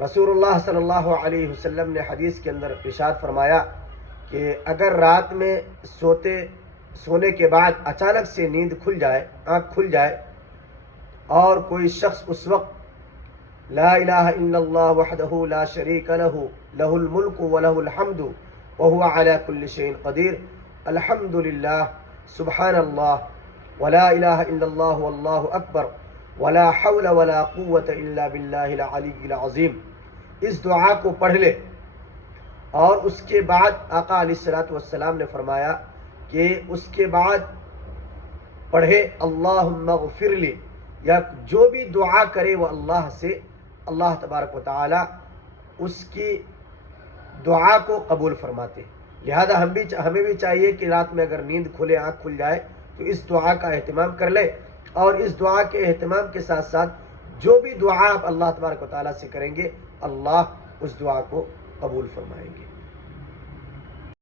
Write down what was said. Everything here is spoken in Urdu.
رسول اللہ صلی اللہ علیہ وسلم نے حدیث کے اندر ارشاد فرمایا کہ اگر رات میں سونے کے بعد اچانک سے نیند کھل جائے، آنکھ کھل جائے، اور کوئی شخص اس وقت لا الہ الا اللہ وحدہ لا شریک لہ لہ الملک ولہ الحمد وہو علی کل شیء قدیر، الحمد للہ، سبحان اللہ، ولا الہ الا اللہ واللہ اکبر، ولا حول ولا قوة الا باللہ العلی العظیم، اس دعا کو پڑھ لے، اور اس کے بعد آقا علیہ الصلوۃ والسلام نے فرمایا کہ اس کے بعد پڑھے اللہم اغفر لی، یا جو بھی دعا کرے وہ اللہ سے، اللہ تبارک و تعالی اس کی دعا کو قبول فرماتے۔ لہذا ہمیں بھی چاہیے کہ رات میں اگر نیند کھلے، آنکھ کھل جائے، تو اس دعا کا اہتمام کر لے، اور اس دعا کے اہتمام کے ساتھ ساتھ جو بھی دعا آپ اللہ تبارک و تعالیٰ سے کریں گے، اللہ اس دعا کو قبول فرمائیں گے۔